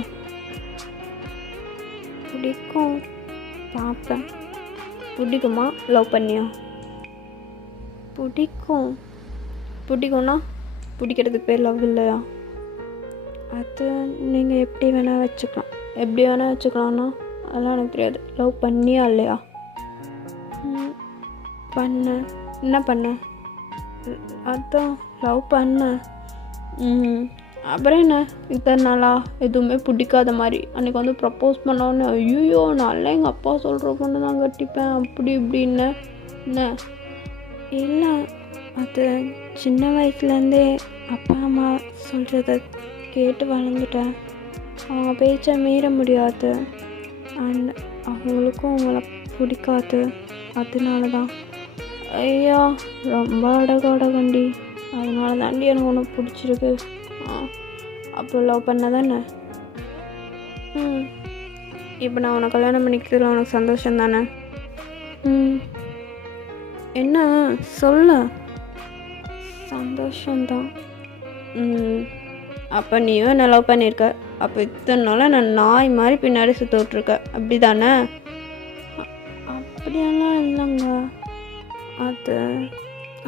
பிடிக்கும், பார்ப்பேன். பிடிக்குமா? லவ் பண்ணியா? பிடிக்கும்னா பிடிக்கிறதுக்கு பேர் லவ் இல்லையா? அது நீங்கள் எப்படி வேணால் வச்சுக்கலாம்னா அதெல்லாம் எனக்கு தெரியாது. லவ் பண்ணியா இல்லையா? பண்ணேன். என்ன பண்ண? அதான் லவ் பண்ணேன். அப்புறம் என்ன, இத்தனை நாளா எதுவுமே பிடிக்காத மாதிரி அன்றைக்கி ப்ரப்போஸ் பண்ணோன்னு, ஐயோ நல்லா எங்கள் அப்பா சொல்கிற பொண்ணு தான் கட்டிப்பேன் அப்படி இப்படின்னு. என்ன இல்லை, அது சின்ன வயசுலேருந்தே அப்பா அம்மா சொல்கிறத கேட்டு வளர்ந்துட்டேன். அவங்க பேச்சை மீற முடியாது, அண்ட் அவங்களுக்கும் அவங்கள பிடிக்காது, அதனால தான். ஐயா ரொம்ப அடகண்டி, அதனால தாண்டி எனக்கு ஒன்று பிடிச்சிருக்கு. அப்போ லவ் பண்ண தானே? இப்போ நான் உனக்கு கல்யாணம் பண்ணிக்கிறதுல உனக்கு சந்தோஷம் தானே? என்ன சொல்ல? சந்தோஷந்தான். அப்போ நீயும் என்ன லவ் பண்ணியிருக்க, அப்போ இத்தனை நாளாக நான் நாய் மாதிரி பின்னாடி சுற்ற விட்ருக்க, அப்படி தானே? அப்படியெல்லாம் இல்லைங்க,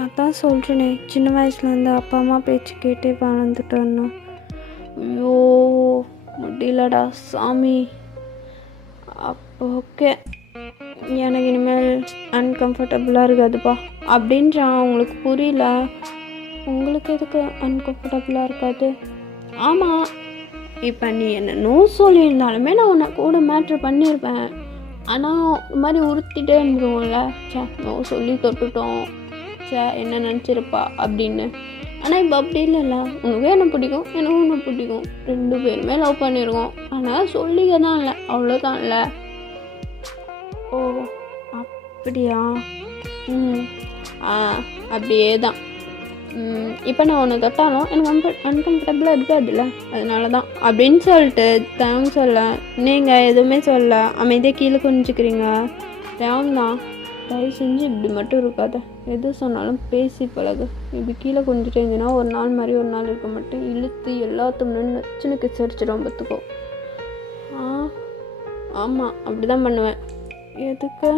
அதான் சொல்கிறேனே, சின்ன வயசுலேருந்து அப்பா அம்மா பேச்சு கேட்டே வளர்ந்துட்டேன்னு. ஐயோ முடியலடா சாமி. அப்போ ஓகே, எனக்கு இனிமேல் அன்கம்ஃபர்டபுளாக இருக்காதுப்பா அப்படின்றான். அவங்களுக்கு புரியல. உங்களுக்கு எதுக்கு அன்கம்ஃபர்டபுளாக இருக்காது? ஆமாம், இப்போ நீ என்ன நோ சொல்லியிருந்தாலுமே நான் உன்னை கூட மேட்ரு பண்ணியிருப்பேன். ஆனால் இந்த மாதிரி உறுத்திட்டே இருந்துருவோம்ல, நோ சொல்லி தொட்டுட்டோம், என்ன நினச்சிருப்பா அப்படின்னு. ஆனால் இப்போ அப்படி இல்லைல்ல, உனக்கும் என்ன பிடிக்கும், எனக்கும் ஒன்று பிடிக்கும், 2 பேருமே லவ் பண்ணியிருக்கோம். ஆனால் சொல்லிக்க தான் இல்லை, அவ்வளோதான் இல்லை. ஓ அப்படியா? அப்படியே தான். இப்போ நான் ஒன்று தொட்டாலும் எனக்கு அன்கம்ஃபர்டபுளாக இருக்காதுல்ல, அதனால தான் அப்படின்னு சொல்லிட்டு தேங்க் சொல்ல. நீங்கள் எதுவுமே சொல்ல, அமைதியாக கீழே குனிஞ்சிக்கிறீங்க. தேங்க் தான், தயவு செஞ்சு இப்படி மட்டும் இருக்காத, எது சொன்னாலும் பேசி பழகு. இப்படி கீழே குனிஞ்சிட்டு இருந்தீங்கன்னா ஒரு நாள் மாதிரி ஒரு நாள் இருக்க மாட்டேன், இழுத்து எல்லாத்துக்கும் நச்சுனுக்கு சரிச்சிடும் பார்த்துக்கோ. ஆமாம் அப்படி தான் பண்ணுவேன். எதுக்கு?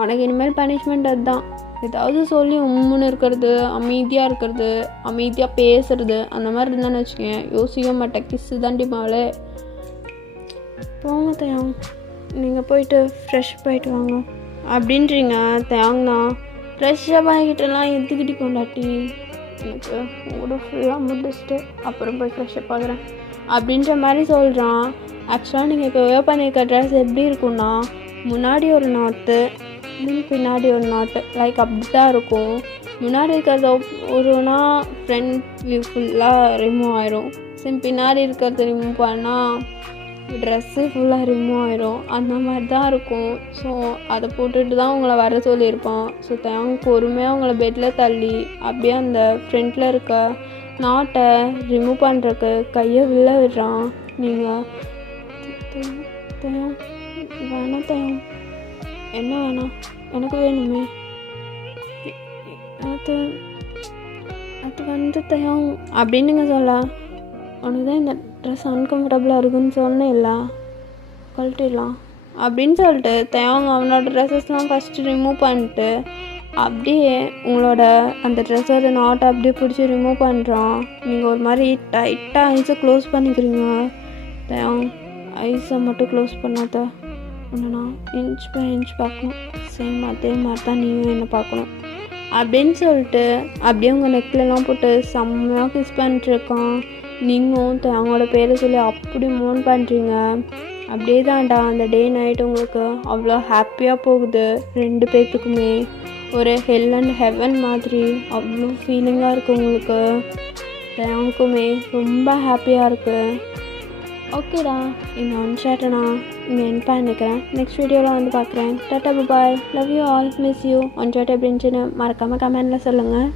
உனக்கு இனிமேல் பனிஷ்மெண்ட் அதுதான். ஏதாவது சொல்லி உம்முன்னு இருக்கிறது, அமைதியாக இருக்கிறது, அமைதியாக பேசுறது, அந்த மாதிரி இருந்தான்னு வச்சுக்கேன், யோசிக்க மாட்டேன், கிஸ்ஸு தாண்டி மாலே. போங்க தேங், நீங்கள் போயிட்டு ஃப்ரெஷ் போயிட்டு வாங்க அப்படின்றீங்க. தேங்னா ஃப்ரெஷ்ஷாக ஆகிக்கிட்டலாம் எதுக்கிட்டி கொண்டாட்டி, எனக்கு உங்களோட ஃபுல்லாக முடிச்சுட்டு அப்புறம் போய் ஃப்ரெஷ்ஷப் ஆகுறேன் அப்படின்ற மாதிரி சொல்கிறான். ஆக்சுவலாக நீங்கள் இப்போ வேர் பண்ணியிருக்க ட்ரெஸ் எப்படி இருக்குன்னா, முன்னாடி ஒரு நாட்டு பின்னாடி ஒரு நாட்டு, லைக் அப்படி தான் இருக்கும். முன்னாடி இருக்கிறத ஒருனா ஃப்ரண்ட் வியூ ஃபுல்லாக ரிமூவ் ஆயிரும், பின்னாடி இருக்கிறத ரிமூவ் பண்ணால் ட்ரெஸ்ஸு ஃபுல்லாக ரிமூவ் ஆயிரும், அந்த மாதிரி தான் இருக்கும். ஸோ அதை போட்டுட்டு தான் உங்களை வர சொல்லியிருப்பான். ஸோ தேங்க பொறுமையாக உங்களை பெட்டில் தள்ளி அப்படியே அந்த ஃப்ரண்ட்டில் இருக்க நாட்டை ரிமூவ் பண்ணுறக்கு கையை விழ விடுறான். நீங்கள் வேணாம் தேங்க, என்ன வேணாம், எனக்கு வேணுமே. அது வந்து தயம் அப்படின்னுங்க சொல்ல, உனக்கு தான் இந்த ட்ரெஸ் அன்கம்ஃபர்டபுளாக இருக்குன்னு சொன்னேன்ல, கழட்டிடலாம் அப்படின்னு சொல்லிட்டு தயவங்க அவனோட ட்ரெஸ்ஸஸ்லாம் ஃபஸ்ட்டு ரிமூவ் பண்ணிட்டு அப்படியே உங்களோட அந்த ட்ரெஸ்ஸோட நாட்டை அப்படியே பிடிச்சி ரிமூவ் பண்ணுறான். நீங்கள் ஒரு மாதிரி டைட்டாக ஐஸை க்ளோஸ் பண்ணிக்கிறீங்க. தயம் ஐஸை மட்டும் க்ளோஸ் பண்ணாத, ஒன்றுனா இன்ச் பை இன்ச் பார்க்கணும், சேம் அதே மாதிரி தான் நீயும் என்னை பார்க்கணும் அப்படின்னு சொல்லிட்டு அப்படியே உங்கள் நெக்லெலாம் போட்டு செம்மையாக கிஸ் பண்ணிட்டுருக்கான். நீங்களும் அவங்களோட பேரை சொல்லி அப்படி மூன் பண்ணுறீங்க. அப்படியே தான்டா அந்த டே நைட் உங்களுக்கு அவ்வளோ ஹாப்பியாக போகுது. 2 பேர்த்துக்குமே ஒரு ஹெல் அண்ட் ஹெவன் மாதிரி அவ்வளோ ஃபீலிங்காக இருக்குது உங்களுக்கு. எனக்குமே ரொம்ப ஹாப்பியாக இருக்குது. ஓகேடா, இந்த ஒன்ஷாட்டை நான் இங்கே என் பண்ணிக்கிறேன். நெக்ஸ்ட் வீடியோவில் வந்து பார்க்குறேன். Tata bye, love you all, miss you. One shot எப்படின்னு மறக்காமல் கமெண்டில் சொல்லுங்கள்.